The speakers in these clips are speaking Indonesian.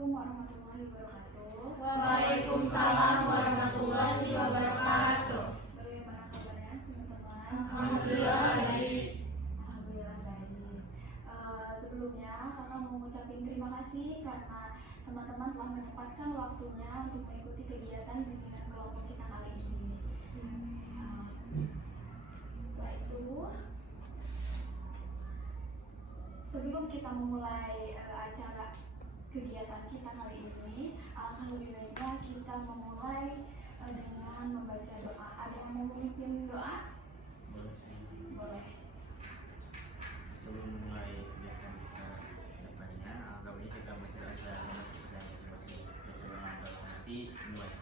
Assalamualaikum warahmatullahi wabarakatuh. Waalaikumsalam warahmatullahi wabarakatuh. Bagaimana kabarnya teman-teman? Alhamdulillah baik. Alhamdulillah baik. Sebelumnya kakak mau ngucapin terima kasih karena teman-teman telah menyempatkan waktunya untuk mengikuti kegiatan bimbingan kelompok kita kali ini. Setelah itu, sebelum kita memulai acara kegiatan kita kali ini, alangkah lebih baiknya kita memulai dengan membaca doa. Ada yang mau memimpin doa? Boleh. Sebelum mulai kegiatan kita depannya, anggap ini kita membaca secara masing-masing. Baca dalam hati mulai.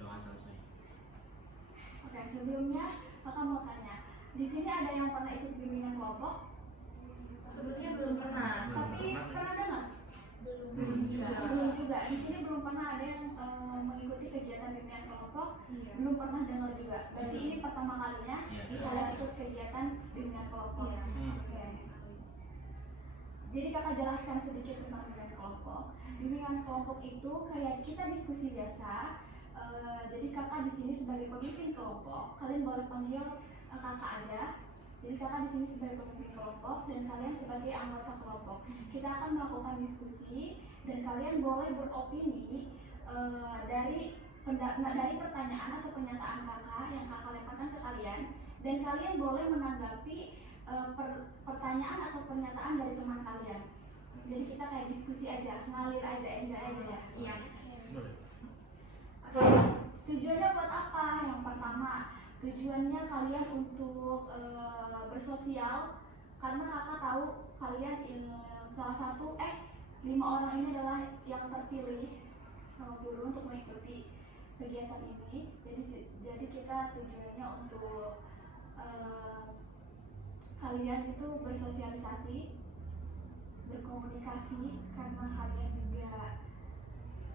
Doa selesai. Oke, sebelumnya kakak mau tanya, di sini ada yang pernah ikut bimbingan kelompok? Sebelumnya belum pernah. Tapi pernah dengar? Belum juga. Belum juga. Di sini belum pernah ada yang mengikuti kegiatan bimbingan kelompok. Iya. Belum pernah dengar juga. Berarti ini pertama kalinya Iya. kalian ikut kegiatan bimbingan kelompok. Iya. Oke. Jadi kakak jelaskan sedikit tentang bimbingan kelompok. Bimbingan kelompok itu kayak kita diskusi biasa. Jadi kakak di sini sebagai pemimpin kelompok, kalian boleh panggil kakak aja. Jadi kakak di sini sebagai pemimpin kelompok dan kalian sebagai anggota kelompok. Kita akan melakukan diskusi dan kalian boleh beropini dari pertanyaan atau pernyataan kakak yang kakak lemparkan ke kalian, dan kalian boleh menanggapi pertanyaan atau pernyataan dari teman kalian. Jadi kita kayak diskusi aja, ngalir aja, enjoy aja ya. Iya. Boleh. Oke. Tujuannya buat apa? Yang pertama, tujuannya kalian untuk bersosial, karena kakak tahu kalian salah satu 5 orang ini adalah yang terpilih sama guru untuk mengikuti kegiatan ini. Jadi kita tujuannya untuk kalian itu bersosialisasi, berkomunikasi, karena kalian juga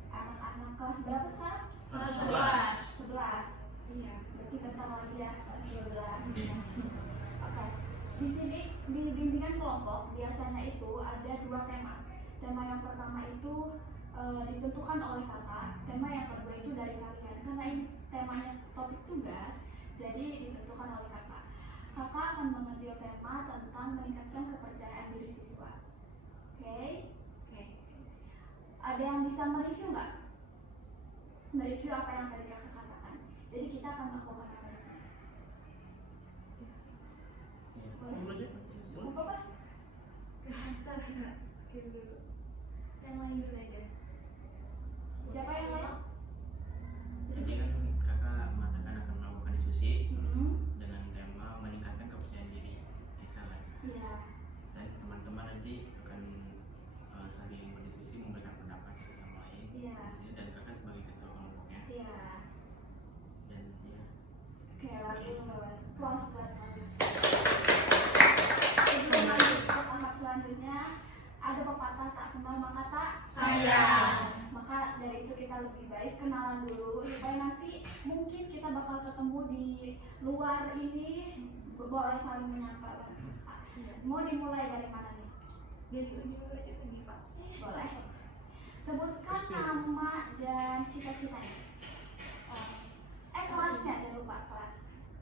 anak-anak kelas berapa sekarang? Kelas 11. Iya. Berarti bentar lagi ya, kelas 12. Oke. Di sini di bimbingan kelompok biasanya itu ada 2 tema. Tema yang pertama itu ditentukan oleh kakak. Tema yang kedua itu dari kalian. Karena ini temanya topik tugas, jadi ditentukan oleh kakak. Kakak akan mengambil tema tentang meningkatkan kepercayaan diri siswa. Oke? Ada yang bisa mereview nggak? Mereview apa yang tadi kakak katakan. Jadi kita akan melakukan apa di sini? Boleh? Apa apa? Skip dulu. Yang lain dulu aja. Siapa yang lain? Tadi kan kakak mengatakan akan melakukan diskusi Hmm. dengan tema meningkatkan kepercayaan diri kita lah. Iya. Dan teman-teman nanti akan saling berdiskusi, memberikan pendapat satu sama lain. Iya. Di sini, dan kakak sebagai ketua kelompoknya. Iya. Dan ya. Oke, lalu close dan lanjut. Sebelum lanjut ke tahap selanjutnya, ada pepatah tak kenal maka tak Sayang. Maka dari itu kita lebih baik kenalan dulu supaya nanti mungkin kita bakal ketemu di luar ini, boleh saling menyapa. Mau dimulai dari mana nih? Dari ujung dulu aja ke Diva. Boleh. Sebutkan nama dan cita-citanya. Kelasnya, jangan lupa kelas.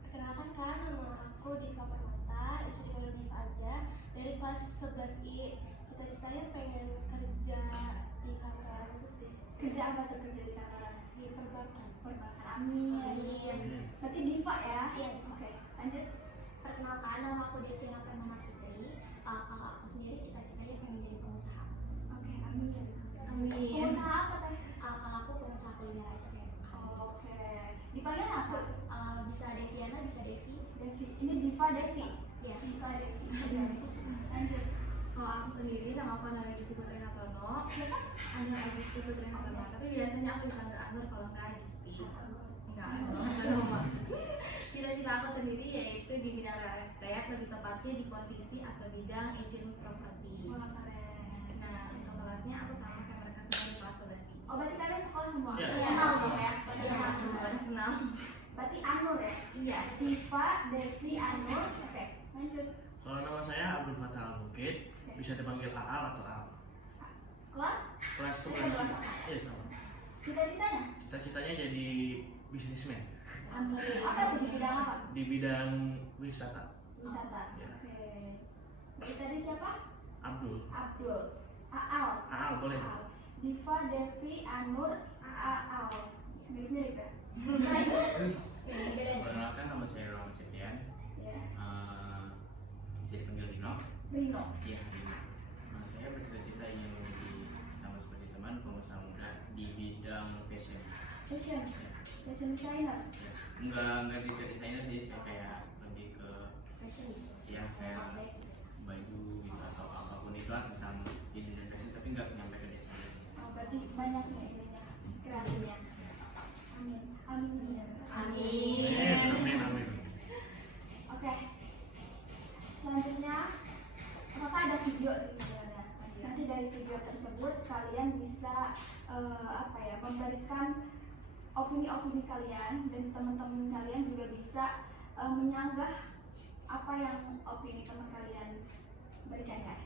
Perkenalkan kan, nama aku Diva Permata, bisa dipanggil Diva aja. Dari kelas 11I, cita-citanya pengen kerja di kantoran itu sih, Kerja apa tuh, kerja di kantoran? di perbankan. Perbankan. Amin. Berarti Diva ya? Iya. Oke, lanjut. Perkenalkan, nama aku Devina Permana Fitri. Kalau aku sendiri cita-citanya pengen jadi pengusaha. Oke, amin. Amin. Pengusaha apa teh? Kalau aku pengusaha kuliner aja kayak. Oke. Dipanggil apa? Bisa Deviana, bisa Devi. Devi. Ini Diva Devi. Iya. Diva Devi. Lanjut. Kalau aku sendiri nama aku Anna Agisti Putri Hatono. Anna Agisti Putri Hatono. Tapi biasanya aku dipanggil Anur kalau nggak Agisti. Enggak, Anur. Cita-cita aku sendiri yaitu di bidang real estate, lebih tepatnya di posisi atau bidang agent properti. Wah, keren. Nah, untuk kelasnya aku sama kayak mereka semua di kelas 11. Oh, berarti kalian sekolah semua? Iya. Kenal dong ya? Iya, banyak kenal. Berarti Anur ya? Iya. Diva, Devi, Anur. Oke, lanjut. Kalau nama saya Abdul Fatah Al Bukit, bisa dipanggil Aal atau Al. Kelas? Kelas 11. Iya, sama. Cita-citanya? Cita-citanya jadi bisnismen Amin. Apa itu di bidang apa? di bidang wisata. Wisata. Ya. Oke. Jadi tadi siapa? Abdul. Abdul. Aal. Aal boleh. Aal. Diva Devi Anur Aal. Mirip-mirip ya? Bedanya? Perkenalkan, nama saya Rahmat Septian. Ya. Bisa dipanggil Dino. Rino. Iya, Dino. Saya bercita-cita ingin menjadi sama seperti teman pengusaha muda di bidang fashion. Fashion. Ya. Fashion designer. Ya. Enggak di ke desainer sih, saya kayak lebih ke Fashion. ya kayak baju gitu atau apapun itu lah tentang di dunia fashion, tapi nggak nyampe ke desainer. Oh, berarti banyak nih ininya, kreatifnya. Amin. Amin. Amin. Amin, amin. Oke. Selanjutnya, kakak ada video sih sebenarnya. Nanti dari video tersebut kalian bisa memberikan opini-opini kalian, dan teman-teman kalian juga bisa menyanggah apa yang opini teman kalian berikan ya.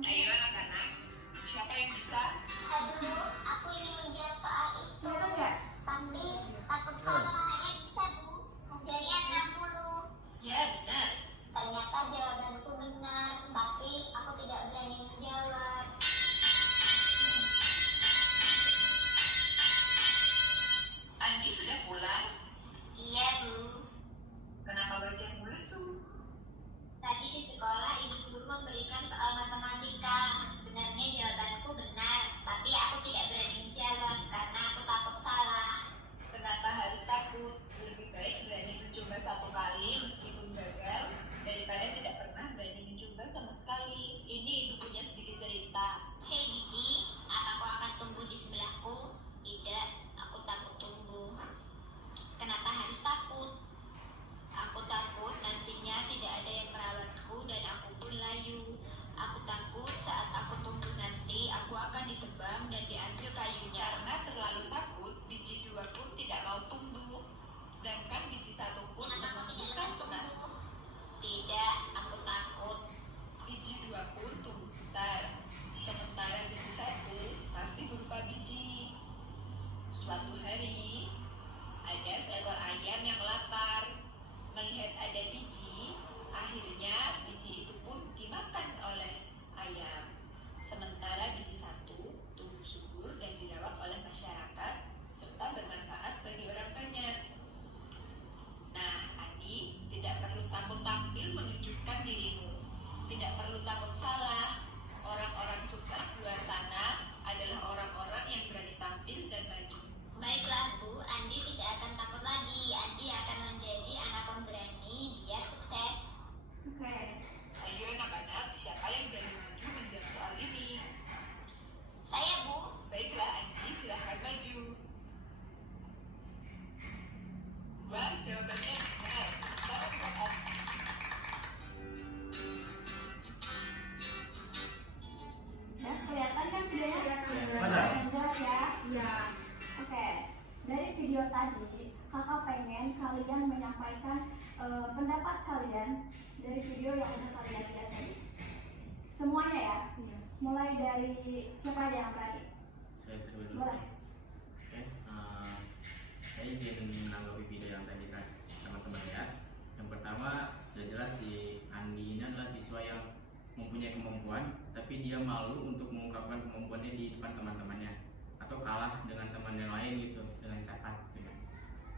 Ayo anak-anak, siapa yang bisa? Aduh, aku ingin menjawab soal itu. Kelihatan nggak? Tapi takut salah. Hanya bisa, Bu. Hasilnya 60. Ya benar. Ternyata jawabanku benar, tapi aku tidak berani menjawab. Andi sudah pulang? Iya, Bu. Kenapa baca lesu? Tadi di sekolah ibu guru memberikan soal matematika. Sebenarnya jawabanku benar, tapi aku tidak berani menjawab karena aku takut salah. Kenapa harus takut? Lebih baik berani mencoba satu kali meskipun gagal daripada tidak pernah berani mencoba sama sekali. Ini ibu punya sedikit cerita. Hei Biji, apa kau akan tumbuh di sebelahku? Tidak, aku takut tumbuh. Kenapa harus takut? Aku takut nantinya tidak ada yang merawatku dan aku pun layu. Aku takut saat aku tumbuh nanti aku akan ditebang dan diambil kayunya. Karena terlalu takut, biji dua pun tidak mau tumbuh. Sedangkan biji satu pun Kenapa aku tidak menumbuhkan mau tunas. tumbuh? Tidak, aku takut. Biji dua pun tumbuh besar. Sementara biji satu masih berupa biji. Suatu hari, ada seekor ayam yang lapar. Melihat ada biji, akhirnya biji itu pun dimakan oleh ayam. Sementara biji satu tumbuh subur dan dirawat oleh masyarakat serta bermanfaat bagi orang banyak. Nah, Andi, tidak perlu takut tampil menunjukkan dirimu. Tidak perlu takut salah. Orang-orang sukses di luar sana adalah orang-orang yang berani tampil dan maju. Baiklah Bu, Andi tidak akan takut lagi. Andi akan menjadi anak pemberani biar sukses. Oke. Ayo anak-anak, siapa yang berani maju menjawab soal ini? Saya Bu. Baiklah Andi, silahkan maju. Wah, jawabannya benar. Selamat buat Andi. Nah, kelihatan kan videonya? Mana? Yang jelas ya. Iya. Oke, dari video tadi kakak pengen kalian menyampaikan pendapat kalian dari video yang udah kalian lihat tadi. Semuanya ya, Iya. mulai dari siapa aja yang berani? Saya terus dulu. Boleh. Oke, saya ingin menanggapi video yang tadi teman-teman lihat. Yang pertama, sudah jelas si Andi ini adalah siswa yang mempunyai kemampuan, tapi dia malu untuk mengungkapkan kemampuannya di depan teman-temannya, atau kalah dengan teman yang lain gitu, dengan catat gitu.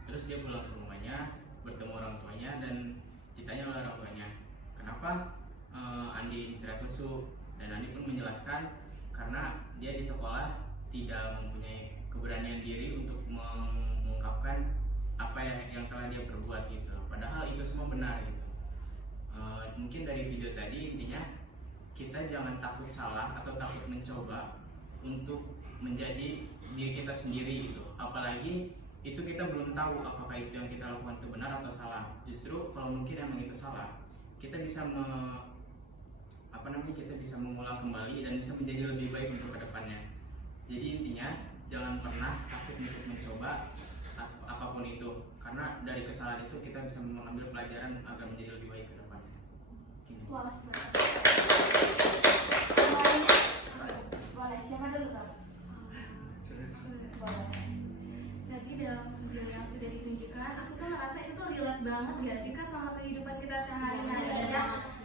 Terus dia pulang ke rumahnya, bertemu orang tuanya, dan ditanya oleh orang tuanya, kenapa Andi teriak lesu? Dan Andi pun menjelaskan karena dia di sekolah tidak mempunyai keberanian diri untuk mengungkapkan apa yang telah dia perbuat gitu. Padahal itu semua benar gitu. Mungkin dari video tadi intinya kita jangan takut salah atau takut mencoba, untuk menjadi diri kita sendiri gitu. Apalagi itu kita belum tahu apakah itu yang kita lakukan itu benar atau salah. Justru kalau mungkin emang itu salah, kita bisa kita bisa mengulang kembali dan bisa menjadi lebih baik untuk kedepannya. Jadi intinya jangan pernah takut untuk mencoba apapun itu, karena dari kesalahan itu kita bisa mengambil pelajaran agar menjadi lebih baik ke depannya. Gitu. Puas banget. Boleh? Boleh. Siapa dulu Kak? Boleh. Tadi dalam video yang sudah ditunjukkan, aku tuh ngerasa itu relate banget gak sih Kak sama kehidupan kita sehari-hari ya.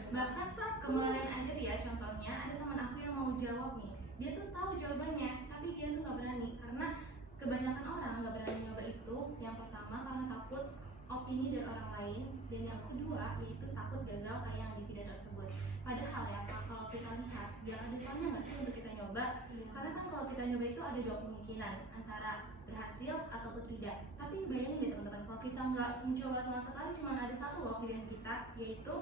Bahkan kemarin aja ya contohnya, ada teman aku yang mau jawab nih, dia tuh tahu jawabannya tapi dia tuh gak berani karena kebanyakan orang gak berani nyoba itu. Yang pertama karena takut opini dari orang lain, dan yang kedua yaitu takut gagal kayak yang di video tersebut. Padahal ya Kak, kalau kita lihat gak ada salahnya nggak sih untuk kita nyoba, karena kan kalau kita nyoba itu ada dua kemungkinan, antara berhasil ataupun tidak. Tapi bayangin deh teman-teman, kalau kita nggak mencoba sama sekali, cuma ada satu loh pilihan kita, yaitu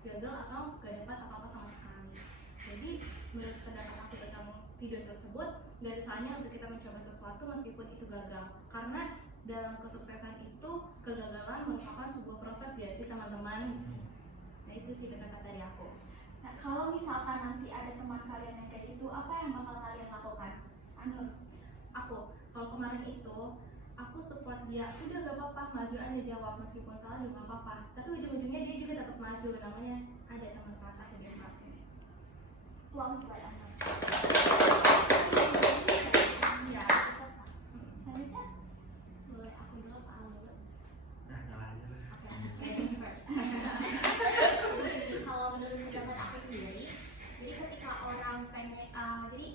gagal atau gak dapat apa-apa sama sekali. Jadi menurut pendapat aku tentang video tersebut, gak ada salahnya untuk kita mencoba sesuatu meskipun itu gagal, karena dalam kesuksesan itu kegagalan merupakan sebuah proses ya sih teman-teman. Nah itu sih pendapat dari aku. Nah, kalau misalkan nanti ada teman kalian yang kayak gitu, apa yang bakal kalian lakukan? Anur? Aku, kalau kemarin itu aku support dia, udah gak apa-apa, maju aja jawab, meskipun salah juga gak apa-apa. Tapi ujung-ujungnya dia juga tetap maju, namanya ada teman kelas aku dia melakukan. Puas buat Anur. Ya, Selanjutnya? Boleh aku dulu apa Al dulu? Nah, ngalah aja lah. Ladies first. Kalau menurut pendapat aku sendiri, jadi ketika orang pengen, jadi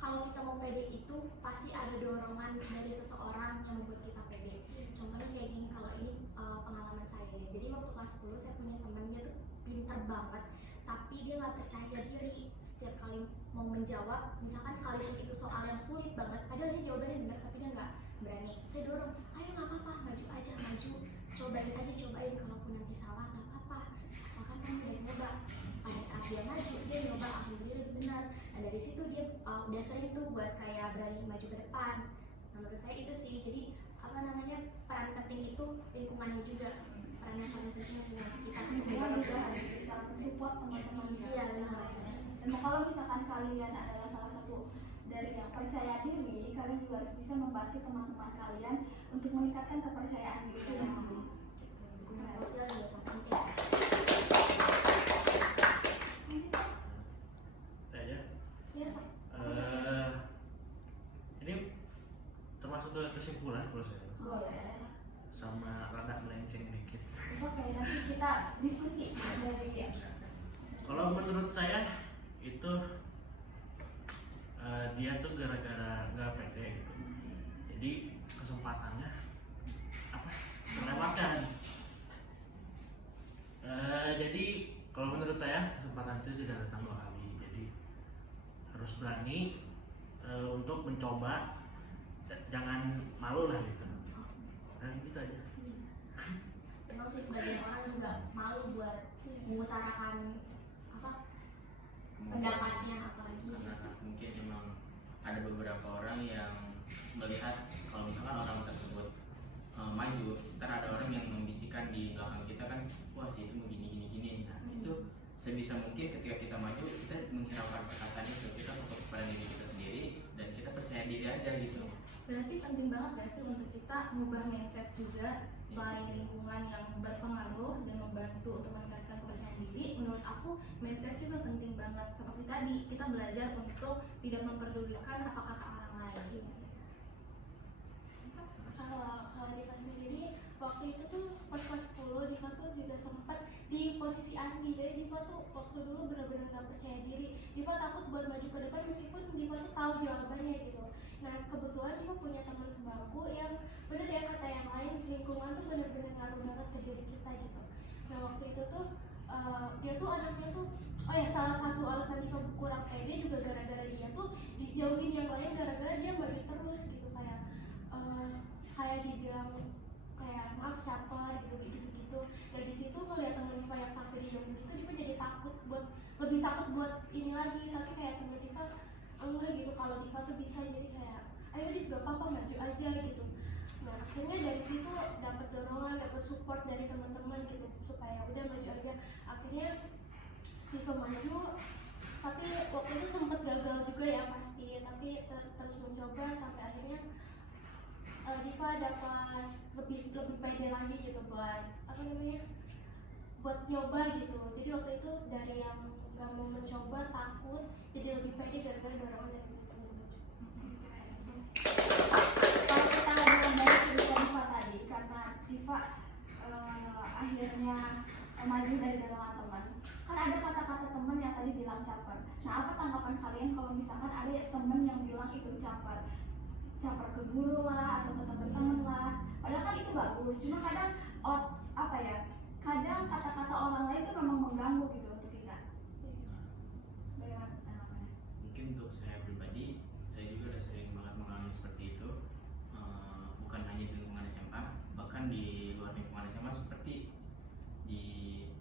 kalau kita mau pede itu pasti ada dorongan dari seseorang yang membuat kita pede. Contohnya kayak gini, kalau ini pengalaman saya. Jadi waktu kelas 10 saya punya teman, dia tuh pintar banget, tapi dia nggak percaya diri. Setiap kali mau menjawab, misalkan sekalipun itu soal yang sulit banget, padahal dia jawabannya benar, tapi dia nggak berani. Saya dorong, ayo nggak apa-apa, maju aja, maju, cobain aja, cobain. Kalaupun nanti salah nggak apa-apa, asalkan kamu udah nyoba. Pada saat dia maju, dia nyoba, alhamdulillah benar. Nah dari situ dia udah sering tuh buat kayak berani maju ke depan. Nah menurut saya itu sih, jadi peran penting itu lingkungannya juga, peran yang paling penting lingkungan sekitar. Lingkungan juga harus bisa support teman-teman. Iya benar. Dan kalau misalkan kalian adalah salah satu dari yang percaya diri, kalian juga harus bisa membantu teman-teman kalian untuk meningkatkan kepercayaan diri kalian. Dukungan sosial juga sangat penting. Saya aja. Iya, Ini termasuk ke kesimpulan kalau saya Boleh. sama rada melenceng dikit. Oke, nanti kita diskusi dari Kalau menurut saya itu dia tuh gara-gara nggak pede gitu. Jadi kesempatannya terlewatkan. Jadi kalau menurut saya kesempatan itu tidak datang dua kali. Jadi harus berani untuk mencoba, jangan malu lah gitu. Gitu aja. Emang sih sebagian orang juga malu buat mengutarakan pendapatnya, apalagi Karena mungkin emang ada beberapa orang yang melihat kalau misalkan orang tersebut maju, ntar ada orang yang membisikkan di belakang kita kan, wah si itu mau gini. Nah itu sebisa mungkin ketika kita maju, kita menghiraukan perkataan itu, kita fokus pada diri kita sendiri dan kita percaya diri aja gitu. berarti penting banget gak sih untuk kita mengubah mindset juga, selain lingkungan yang berpengaruh dan membantu untuk meningkatkan kepercayaan diri. Menurut aku mindset juga penting banget, seperti tadi kita belajar untuk tidak memperdulikan apa kata orang lain. kalau Diva sendiri waktu itu tuh pas kelas 10 Diva tuh juga sempat di posisi Andi. Jadi Diva tuh waktu dulu benar-benar nggak percaya diri. Diva takut buat maju ke depan meskipun Diva tuh tahu jawabannya gitu. Nah kebetulan Diva punya teman sebangku yang bener ya kata yang lain, lingkungan tuh benar-benar ngaruh banget ke diri kita gitu. Nah waktu itu tuh dia tuh anaknya tuh, oh ya salah satu alasan Diva kurang pede juga gara-gara dia tuh dijauhin yang lain gara-gara dia maju terus gitu, kayak dibilang kayak maaf caper gitu. Dan di situ ngeliat temen Diva yang sampai dia begitu, Diva jadi lebih takut buat ini lagi. Tapi kayak temen Diva enggak gitu kalau Diva tuh bisa, jadi kayak ayo Div gak apa-apa maju aja gitu. Nah akhirnya dari situ dapat dorongan, dapat support dari teman-teman gitu supaya udah maju aja. Akhirnya Diva maju, tapi waktu itu sempat gagal juga ya pasti, tapi terus mencoba sampai akhirnya Diva dapat lebih pede lagi gitu buat apa namanya, buat nyoba gitu. Jadi waktu itu dari yang nggak mau mencoba, takut, jadi lebih pede gara-gara dorongan dari teman-teman. Kalau kita bilang dari cerita Diva tadi, karena Diva akhirnya maju dari dorongan teman, kan ada kata-kata teman yang tadi bilang caper. Nah, apa tanggapan kalian kalau misalkan ada teman yang bilang itu caper ke guru lah atau ke teman-teman lah, padahal kan itu bagus, cuma kadang kadang kata-kata orang lain itu memang mengganggu gitu untuk kita. Bagaimana tanggapannya? Mungkin untuk saya pribadi, saya juga udah sering banget mengalami seperti itu. Bukan hanya di lingkungan SMA, bahkan di luar lingkungan SMA, seperti di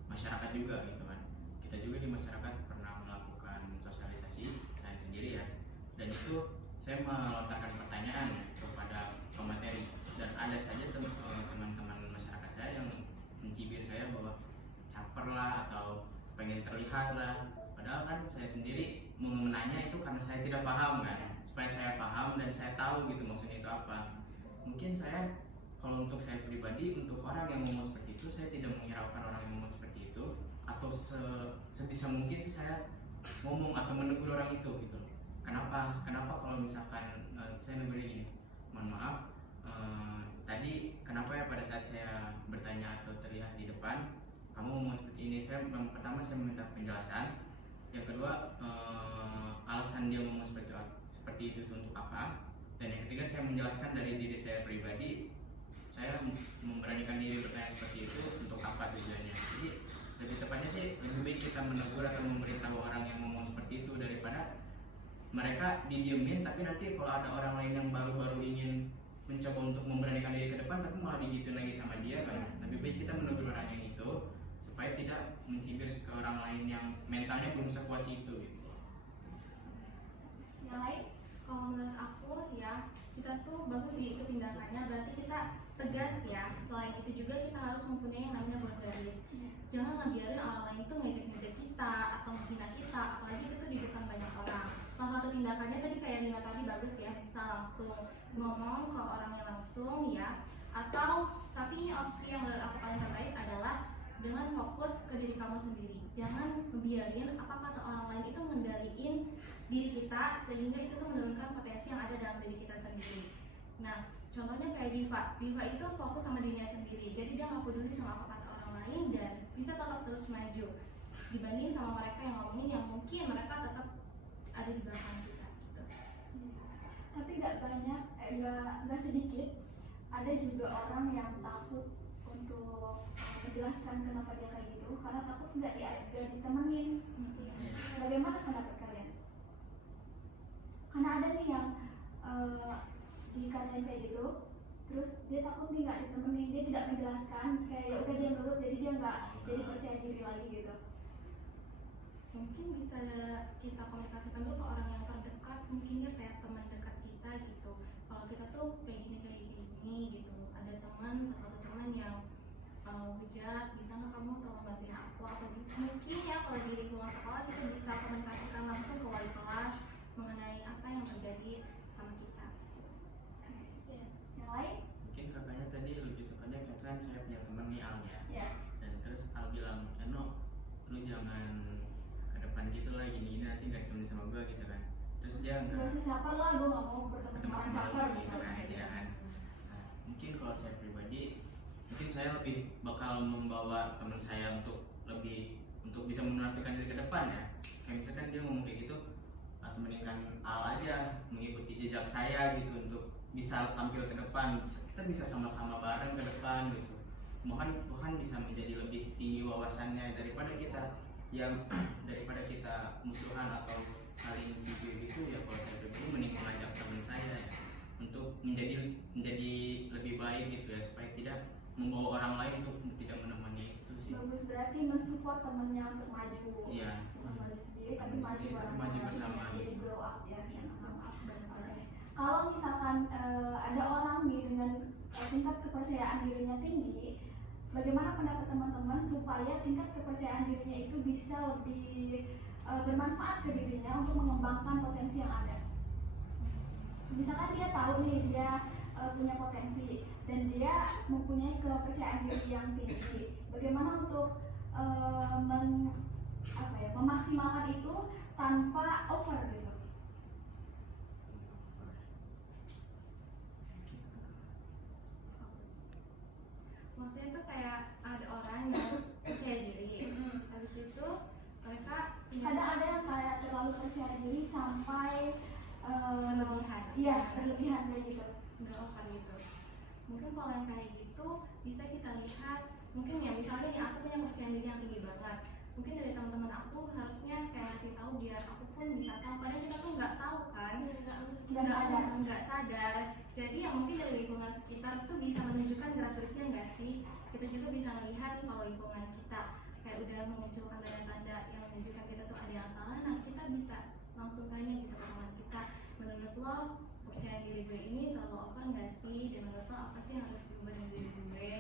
masyarakat juga gitu kan. Kita juga di masyarakat pernah melakukan sosialisasi saya sendiri ya, dan itu saya melontarkan pertanyaan kepada pemateri, dan ada saja teman-teman masyarakat saya yang mencibir saya bahwa caper lah atau pengen terlihat lah, padahal kan saya sendiri menanya itu karena saya tidak paham kan, supaya saya paham dan saya tahu gitu maksudnya itu apa. Mungkin saya, kalau untuk saya pribadi, untuk orang yang ngomong seperti itu, saya tidak menghiraukan orang yang ngomong seperti itu, atau sebisa mungkin sih saya ngomong atau menegur orang itu gitu. Kenapa kalau misalkan saya negur gini, mohon maaf, tadi kenapa ya pada saat saya bertanya atau terlihat di depan kamu ngomong seperti ini. Pertama saya meminta penjelasan, yang kedua alasan dia ngomong seperti itu untuk apa, dan yang ketiga saya menjelaskan dari diri saya pribadi, saya memberanikan diri bertanya seperti itu untuk apa tujuannya. Jadi lebih tepatnya sih lebih baik kita menegur atau memberitahu orang yang ngomong seperti itu daripada mereka didiemin, tapi nanti kalau ada orang lain yang baru-baru ingin mencoba untuk memberanikan diri ke depan tapi malah digituin lagi sama dia kan. Lebih baik kita menegur orang yang itu supaya tidak mencibir ke orang lain yang mentalnya belum sekuat itu gitu. Yang lain? Kalau menurut aku ya, kita tuh bagus sih itu tindakannya, berarti kita tegas ya. Selain itu juga kita harus mempunyai yang namanya boundaries. Jangan ngebiarin orang lain tuh ngejek-ngejek kita atau menghina kita, apalagi itu di depan banyak orang. Salah satu tindakannya tadi kayak Nima tadi bagus ya, bisa langsung ngomong ke orangnya langsung ya. Atau tapi ini opsi yang menurut aku paling terbaik adalah dengan fokus ke diri kamu sendiri. Jangan ngebiarin apa kata orang lain itu mengendaliin diri kita sehingga itu tuh menurunkan potensi yang ada dalam diri kita sendiri. Nah, contohnya kayak Diva itu fokus sama dirinya sendiri, jadi dia nggak peduli sama apa kata orang lain dan bisa tetap terus maju dibanding sama mereka yang ngomongin yang mungkin mereka tetap ada di belakang kita gitu. Tapi nggak sedikit ada juga orang yang takut untuk menjelaskan kenapa dia kayak gitu karena takut nggak ditemenin. Bagaimana pendapat kalian? Karena ada nih yang dikatain kayak gitu, terus dia takut nih nggak ditemenin, dia tidak menjelaskan, kayak ya udah dia nurut, jadi dia nggak jadi percaya diri lagi gitu. Mungkin bisa kita komunikasikan dulu ke orang yang terdekat, mungkin dia kayak teman dekat kita gitu. Kalau kita tuh kayak gini gitu, ada teman, salah satu teman yang hujat, bisa nggak kamu tolong bantuin aku atau mungkin ya kalau di lingkungan sekolah kita bisa komunikasikan langsung ke wali kelas mengenai apa yang terjadi sama kita. Yang lain? Mungkin kakaknya tadi lebih tepatnya kan saya punya teman nih Al ya. Ya. Dan terus Al bilang, Eno, lu jangan ke depan gitu lah, gini nanti nggak ditemenin sama gue gitu kan. Terus dia Gak nggak usah caper lah, gue gak mau bertemu ketemu orang sama caper lu gitu kan, ya kan. Nah, mungkin kalau saya pribadi, mungkin saya lebih bakal membawa teman saya untuk bisa menampilkan diri ke depan ya. Kayak misalkan dia ngomong kayak gitu, temenin Al aja mengikuti jejak saya gitu untuk bisa tampil ke depan, kita bisa sama-sama bareng ke depan gitu. Mohon bisa menjadi lebih tinggi wawasannya daripada kita musuhan atau saling cibir gitu ya. Kalau saya pribadi mending mengajak teman saya ya, untuk menjadi lebih baik gitu ya, supaya tidak membawa orang lain untuk tidak menemani itu sih. bagus berarti mensupport temennya untuk maju. Iya. Bukan maju sendiri tapi maju bareng. Maju bersama. Jadi grow up ya, yang sama. Oke. Kalau misalkan ada orang nih dengan tingkat kepercayaan dirinya tinggi, bagaimana pendapat teman-teman supaya tingkat kepercayaan dirinya itu bisa lebih bermanfaat ke dirinya untuk mengembangkan potensi yang ada? Misalkan dia tahu nih dia punya potensi dan dia mempunyai kepercayaan diri yang tinggi, bagaimana untuk memaksimalkan itu tanpa over gitu? Maksudnya tuh kayak ada orang yang percaya diri, habis itu mereka Kadang ada yang kayak terlalu percaya diri sampai berlebihan. iya berlebihan kayak gitu. Nggak over gitu. Mungkin kalau yang kayak gitu bisa kita lihat, mungkin ya misalnya nih aku punya kepercayaan diri yang tinggi banget, mungkin dari teman-teman aku harusnya kayak kasih tahu biar aku pun bisa tahu, padahal kita tuh nggak tahu kan, nggak sadar. Jadi ya mungkin dari lingkungan sekitar tuh bisa menunjukkan gerak-geriknya nggak sih. Kita juga bisa melihat kalau lingkungan kita kayak udah memunculkan tanda-tanda yang menunjukkan kita tuh ada yang salah, nah kita bisa langsung tanya gitu ke teman kita, menurut lo kepercayaan diri gue ini terlalu over nggak sih, dan menurut lo apa sih yang harus diubah dari diri gue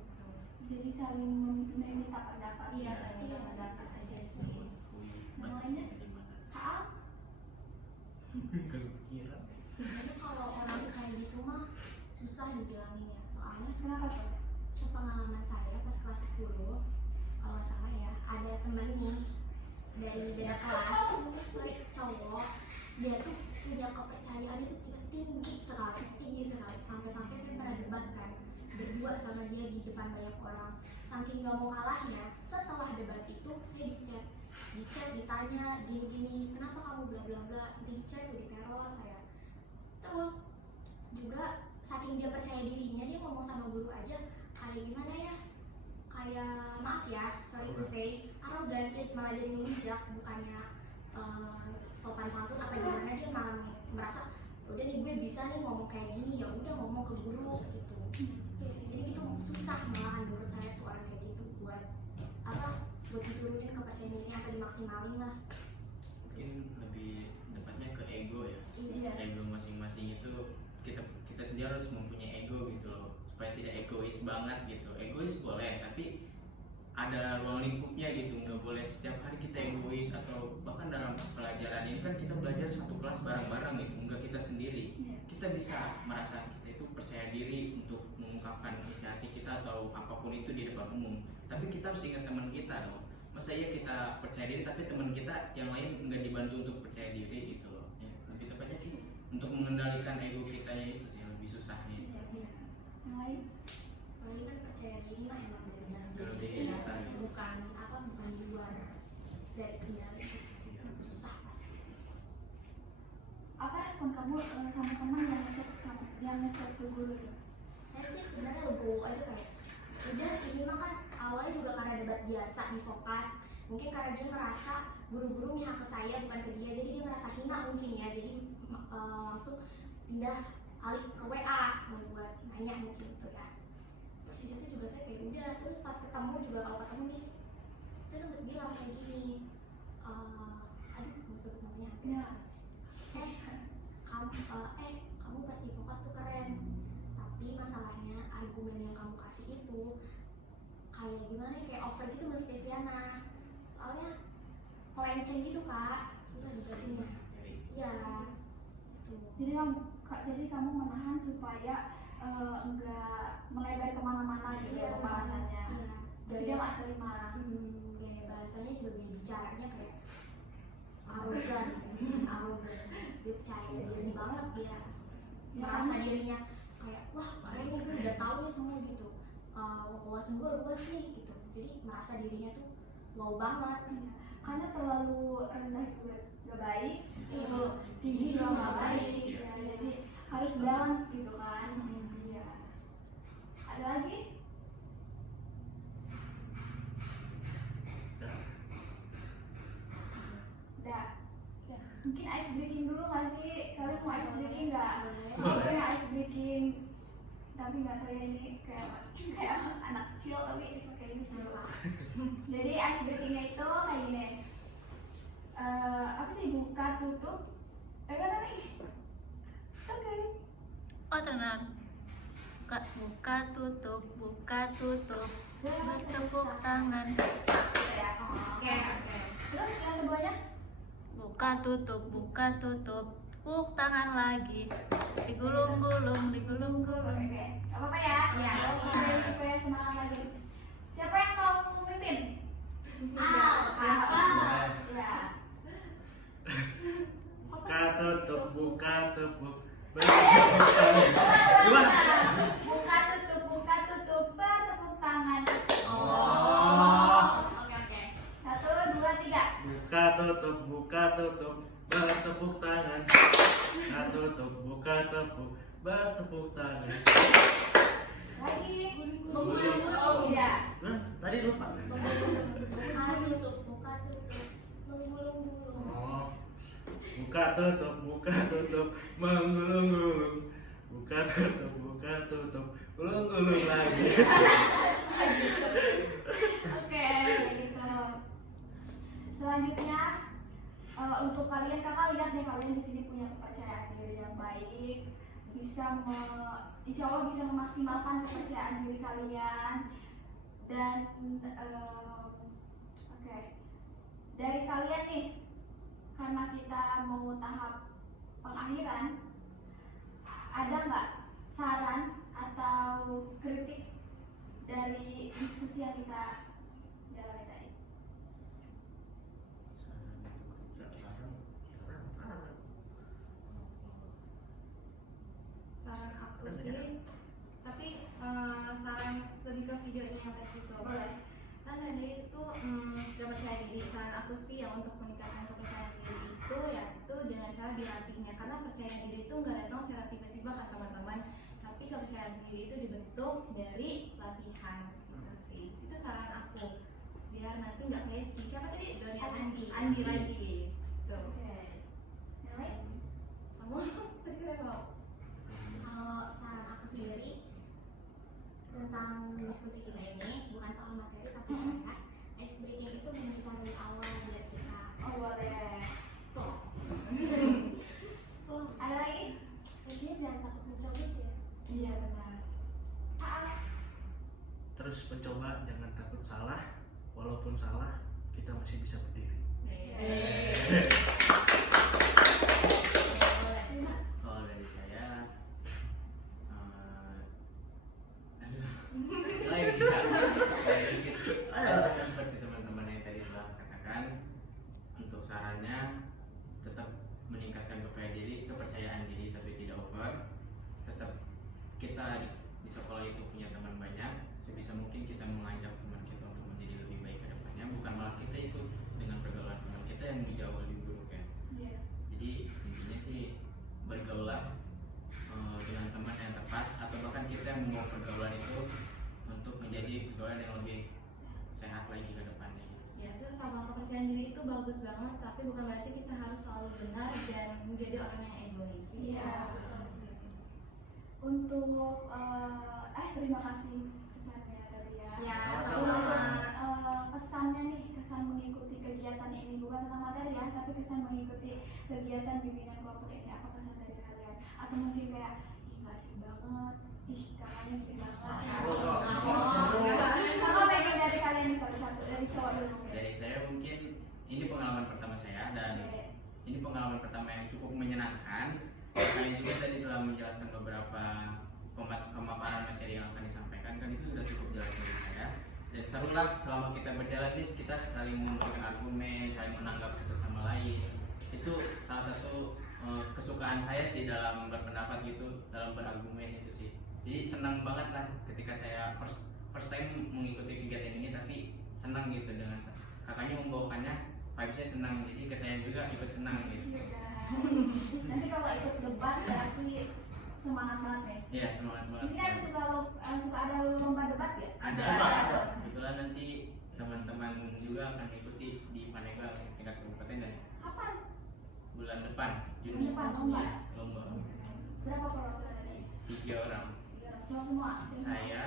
gitu. Jadi saling meminta pendapat. Iya, saling minta pendapat aja sih. Namanya Kak. Kepikiran. Jadi kalau orang kayak gitu mah susah dibilangin ya, soalnya Kenapa tuh? sepengalaman saya pas kelas 10 kalau nggak salah ya, ada temen nih dari beda kelas, cowok, dia tuh punya kepercayaan itu tinggi sekali sampai-sampai saya pernah debat kan berdua sama dia di depan banyak orang. Saking gak mau kalahnya, setelah debat itu saya di chat ditanya gini kenapa kamu bla bla bla, di chat di teror saya. Terus juga saking dia percaya dirinya, dia ngomong sama guru aja kayak gimana ya, kayak maaf ya, sorry to say, arogan, dia malah jadi melunjak, bukannya sopan santun apa gimana, dia malah merasa udah nih gue bisa nih ngomong kayak gini, ya udah ngomong ke guru gitu. Jadi itu susah malahan menurut saya tuh orang kayak gitu buat diturunin kepercayaan dirinya atau dimaksimalin lah. Mungkin lebih tepatnya ke ego ya. Iya. Ego masing-masing itu kita sendiri harus mempunyai ego gitu loh, supaya tidak egois banget gitu. Egois boleh, tapi ada ruang lingkupnya gitu, nggak boleh setiap hari kita egois. Atau bahkan dalam pelajaran ini kan kita belajar satu kelas bareng-bareng gitu, nggak kita sendiri. Kita bisa merasa kita itu percaya diri untuk mengungkapkan isi hati kita atau apapun itu di depan umum, tapi kita harus ingat teman kita dong. Masa iya kita percaya diri tapi teman kita yang lain nggak dibantu untuk percaya diri gitu loh ya. Lebih tepatnya sih untuk mengendalikan ego kita itu sih lebih susahnya itu. Yang lain? Kalau ini kan percaya diri mah emang dari dalam Kalau diri diri kita, kita. bukan di luar dari kendali. Susah pasti. Apa respon kamu sama teman yang ngechat kamu, yang ngechat ke guru itu? Saya sih sebenarnya legowo aja kayak udah, ini mah kan awalnya juga karena debat biasa di Fokas, mungkin karena dia ngerasa guru-guru mihak ke saya bukan ke dia, jadi dia ngerasa hina mungkin ya, jadi langsung pindah alih ke WA buat nanya mungkin gitu ya. Terus di situ juga saya kayak udah, terus pas ketemu juga kalau ketemu nih saya sempat bilang kayak gini, aduh mau sebut namanya Ya. kamu pasti Fokas tuh keren, tapi masalahnya argumen yang kamu kasih itu kayak gimana ya, kayak over gitu menurut Deviana, soalnya melenceng gitu kak, susah dijelasinnya. Iya gitu. Jadi kamu menahan supaya enggak melebar kemana-mana gitu Iya. pembahasannya. Iya. Jadi dia nggak terima. Gaya bahasanya juga gaya bicaranya kayak arogan, dia percaya diri banget, dia merasa dirinya kayak wah keren nih, gue udah tahu nih semua gitu, wawasan gue luas nih gitu, jadi merasa dirinya tuh wow banget. Karena terlalu rendah juga gak baik, terlalu tinggi juga gak baik. Ya, jadi harus balance gitu kan. Iya. Ada lagi? Udah. Mungkin ice breaking dulu nggak sih? Kalian mau ice breaking nggak? Boleh. Boleh ice breaking. Tapi nggak tahu ya ini kayak anak kecil tapi kayak lucu. Jadi ice breakingnya itu kayak gini. Apa sih, buka tutup? Kan nih. Oke. Oh tenang. Buka tutup, bertepuk tangan. Oke. Terus yang keduanya? Buka tutup, tepuk tangan lagi. Digulung-gulung. Oke. Gak apa-apa ya? Iya. Oke, supaya semangat lagi. Siapa yang mau memimpin? Ya. Buka tutup, bertepuk tangan. Gimana? Buka tutup, bertepuk tangan. Oh. Oke. 1, 2, 3. Buka tutup, bertepuk tangan. Buka tutup, bertepuk tangan. Lagi. Menggulung-gulung. Iya. Nah, tadi lupa. buka tutup, menggulung-gulung. Oh. Buka tutup, menggulung-gulung. Buka tutup, gulung-gulung lagi. Oke, gitu. Selanjutnya untuk kalian, kakak lihat nih kalian di sini punya kepercayaan diri yang baik, insya Allah bisa memaksimalkan kepercayaan diri kalian dan oke. Dari kalian nih, karena kita mau tahap pengakhiran, ada nggak saran atau kritik dari diskusi yang kita jalani tadi? Saran aku sih, tapi saran lebih ke videonya yang tadi itu. Boleh. Kan tadi itu udah percaya diri. Saran aku sih yang untuk meningkatkan kepercayaan diri itu yaitu dengan cara dilatihnya. Karena percaya diri itu nggak datang secara tiba-tiba kan teman-teman, tapi kepercayaan diri itu dibentuk dari latihan. Gitu sih. Itu saran aku. Biar nanti nggak kayak siapa tadi? Andi lagi. Tuh. Oke. Yang lain? Kamu kira mau? Kalau saran aku sendiri tentang diskusi kita ini bukan soal materi tapi kayak ice breaking itu dengan kita dari awal biar kita Oh, boleh. top. Ada lagi? Intinya jangan takut mencoba sih ya. Iya, benar. Terus mencoba, jangan takut salah. Walaupun salah, kita masih bisa berdiri. Kalau dari saya, seperti teman-teman yang tadi telah katakan, untuk sarannya tetap meningkatkan kepercayaan diri tapi tidak over. Tetap kita di sekolah itu punya teman banyak, sebisa mungkin kita mengajak teman kita untuk menjadi lebih baik ke depannya, bukan malah kita ikut dengan pergaulan teman kita yang jauh lebih buruk ya. Iya. Jadi intinya sih bergaulah dengan teman yang tepat, atau bahkan kita yang membawa pergaulan itu untuk menjadi pergaulan yang lebih sehat lagi ke depannya. Ya itu sama kepercayaan diri itu bagus banget, tapi bukan berarti kita harus selalu benar dan menjadi orang yang egois. Iya. Untuk terima kasih pesannya dari ya. Ya, Untuk pesannya nih, kesan mengikuti kegiatan ini bukan tentang materi ya, tapi kesan mengikuti kegiatan bimbingan kelompok ini, apa pesan dari kalian? Atau mungkin kayak ih asik banget, ih kakaknya gini banget. Sama pengen dari kalian nih satu-satu, dari cowok dulu. Dari saya mungkin ini pengalaman pertama saya, dan ini pengalaman pertama yang cukup menyenangkan. Kalian juga tadi telah menjelaskan beberapa pemaparan materi yang akan disampaikan, kan itu sudah cukup jelas dari saya. Dan serulah selama kita berjalan ini, kita saling memberikan argumen, saling menanggap satu sama lain. Itu salah satu kesukaan saya sih dalam berpendapat gitu, dalam berargumen itu sih. Jadi senang banget lah ketika saya first time mengikuti kegiatan ini, tapi senang gitu dengan kakaknya membawakannya, vibesnya senang, jadi ke saya juga ikut senang gitu. Nanti kalau ikut debat berarti semangat banget ya. Iya, semangat Di banget. sini ada suka ada lomba debat ya? Ada. Ada. Kebetulan nanti teman-teman juga akan mengikuti di Pandeglang tingkat kabupaten ya. Kapan? Bulan depan, Juni. Bulan depan, lomba? Lomba. Berapa perwakilan dari? 3 orang. Cowok semua? Saya,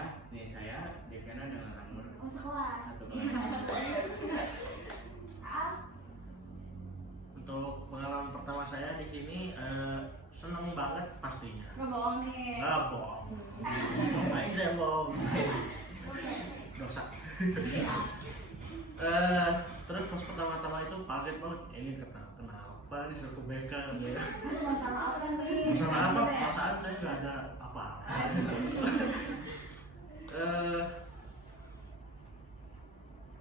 Deviana dengan Anwar. Oh, sekelas. satu kelas. Untuk pengalaman pertama saya di sini seneng banget pastinya. Nggak bohong nih. Nggak bohong. Ngapain saya bohong? Dosa. Terus pas pertama-tama itu kaget banget. Ini kenapa disuruh ke BK? Masalah apa nih? Masalah apa? Perasaan saya nggak ada apa.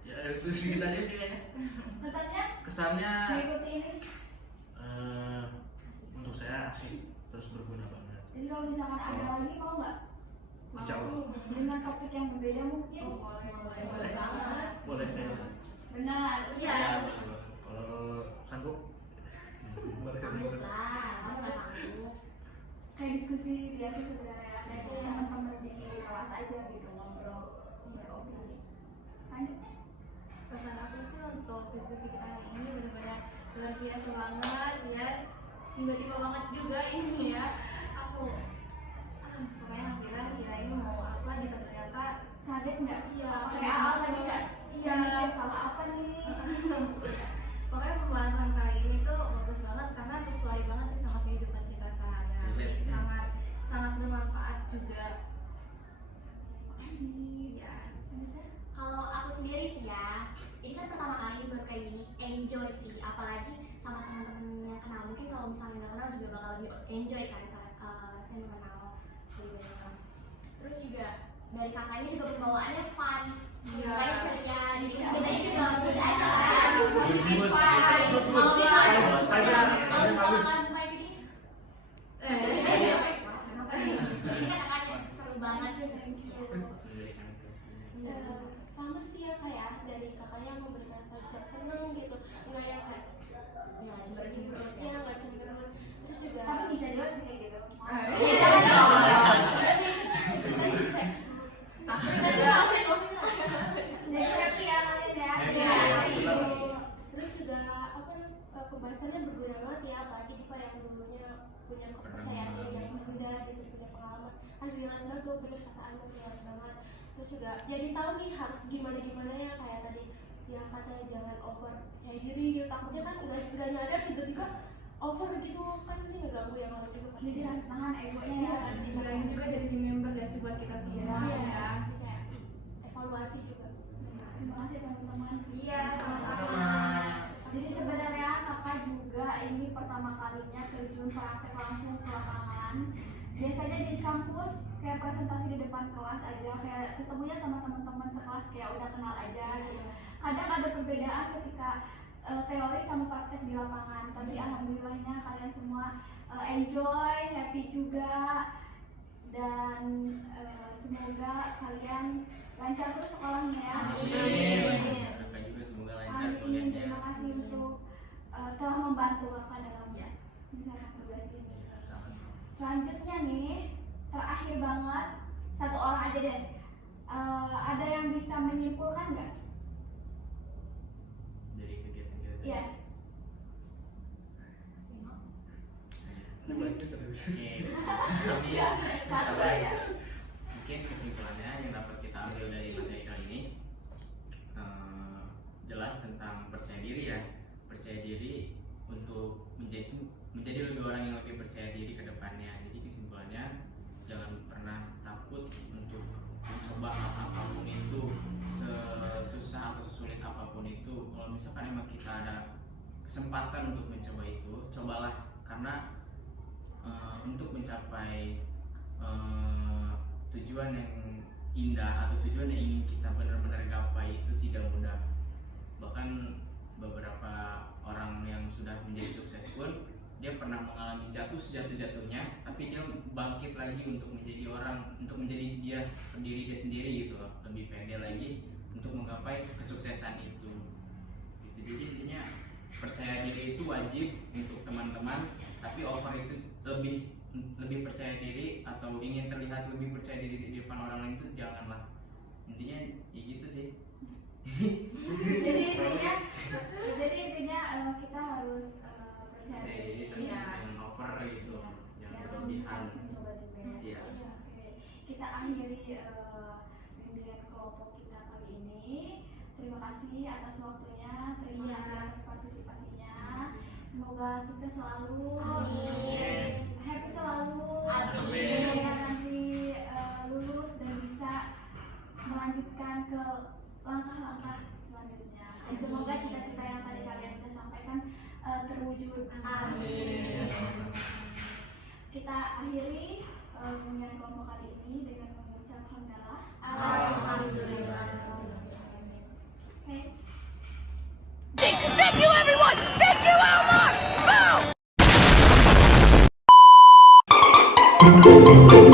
Ya itu segitu aja sih kayaknya. Kesannya Kesannya mengikuti ini. untuk saya asik terus berguna banget. Jadi kalau misalkan ada lagi mau nggak? Insya Allah. Dengan topik yang berbeda mungkin. Oh, boleh banget. Boleh saya. Benar. Iya. Kalau sanggup. Boleh. Sanggup lah, sama nggak sanggup. Kayak diskusi biasa sebenarnya. Kayak teman-teman di kelas aja gitu ngobrol. Iya, opini. Lanjutnya. Pesan aku sih untuk diskusi kita hari ini benar-benar luar biasa banget ya, tiba-tiba banget juga ini ya. Aku pokoknya hampiran kira ini mau apa gitu, ternyata Kaget nggak? iya Kayak apa tadi nggak? iya Mikir salah apa nih? pokoknya pembahasan kali ini tuh bagus banget karena sesuai banget sih sama kehidupan kita sehari-hari, sangat sangat bermanfaat juga. Iya. Kalau aku sendiri sih ya, ini kan pertama kali ini baru kayak gini, enjoy sih, apalagi sama teman-teman yang kenal. Mungkin kalau misalnya nggak kenal juga bakal lebih enjoy kan, saya mengenal lebih banyak orang. Terus juga dari kakaknya juga pembawaannya fun, kakaknya ceria, jadi bedanya juga beda aja kan. Positif Good, vibes. Kalau misalnya Saya bagus. kayak gini, ini kan kakaknya seru banget. Sama sih ya kayak dari kakaknya memberikan vibes yang seneng gitu, nggak yang kayak Ya cemberut-cemberut ya nggak cemberut. Terus juga Tapi bisa juga sih kayak gitu. jangan dong. Jadi happy ya kalian ya. Happy, Iya. happy. terus juga apa pembahasannya berguna banget ya, apalagi Diva yang dulunya punya kepercayaan diri yang rendah gitu, punya pengalaman kan relate banget tuh, bener kata Anu, relate banget. Terus juga jadi tahu nih harus gimana ya, kayak tadi yang katanya jangan over percaya diri gitu, takutnya kan nggak nyadar tiba-tiba over gitu kan, ini ngeganggu yang lain juga pasti. Jadi harus tahan egonya Iya, ya. harus Dan juga jadi member gak sih buat kita semua Iya, ya. kayak evaluasi juga. Terima kasih teman-teman. Iya, sama-sama. Teman-teman. Jadi sebenarnya kakak juga ini pertama kalinya terjun praktek langsung ke lapangan. Biasanya di kampus kayak presentasi di depan kelas aja, kayak ketemunya sama teman-teman sekelas kayak udah kenal aja gitu. Kadang ada perbedaan ketika teori sama praktek di lapangan. Tapi alhamdulillahnya kalian semua enjoy, happy juga, dan semoga kalian lancar terus sekolahnya ya. Amin. Kakak juga semoga lancar Amin. kuliahnya. Terima kasih untuk telah membantu kakak dalam misalkan tugas ini. Sama-sama. Selanjutnya nih, terakhir banget, satu orang aja deh. Ada yang bisa menyimpulkan nggak? Dari kegiatan kita. Iya. Oke, kami Satu aja. mungkin kesimpulannya yang dapat kita ambil dari materi kali ini jelas tentang percaya diri ya, percaya diri untuk menjadi lebih orang yang lebih percaya diri ke depannya. Jadi kesimpulannya jangan pernah takut untuk mencoba apapun itu, sesusah atau sesulit apapun itu. Kalau misalkan emang kita ada kesempatan untuk mencoba itu, cobalah, karena untuk mencapai tujuan yang indah atau tujuan yang ingin kita benar-benar gapai itu tidak mudah. Bahkan beberapa orang yang sudah menjadi sukses pun dia pernah mengalami jatuh sejatuh-jatuhnya, tapi dia bangkit lagi untuk menjadi orang, untuk menjadi dia diri dia sendiri gitu loh, lebih pede lagi untuk menggapai kesuksesan itu gitu. Jadi intinya percaya diri itu wajib untuk teman-teman, tapi over itu lebih percaya diri atau ingin terlihat lebih percaya diri di depan orang lain itu janganlah. Intinya ya gitu sih. Jadi intinya kita harus percaya Percaya diri tapi Iya. jangan over gitu, jangan Ya, berlebihan. mencoba juga ya. Iya. Oke. Kita akhiri bimbingan kelompok kita kali ini. Terima kasih atas waktunya, terima kasih atas partisipasinya. Semoga sukses selalu. Amin. Happy selalu. Amin. Semoga nanti lulus dan bisa melanjutkan ke langkah-langkah selanjutnya. Dan semoga cita-cita yang tadi kalian sudah sampaikan terwujud. Amin. Kita akhiri pemilihan kelompok kali ini dengan mengucap hamdalah. Alhamdulillah. Oke. Thank you, everyone! Thank you, Elmar! Go!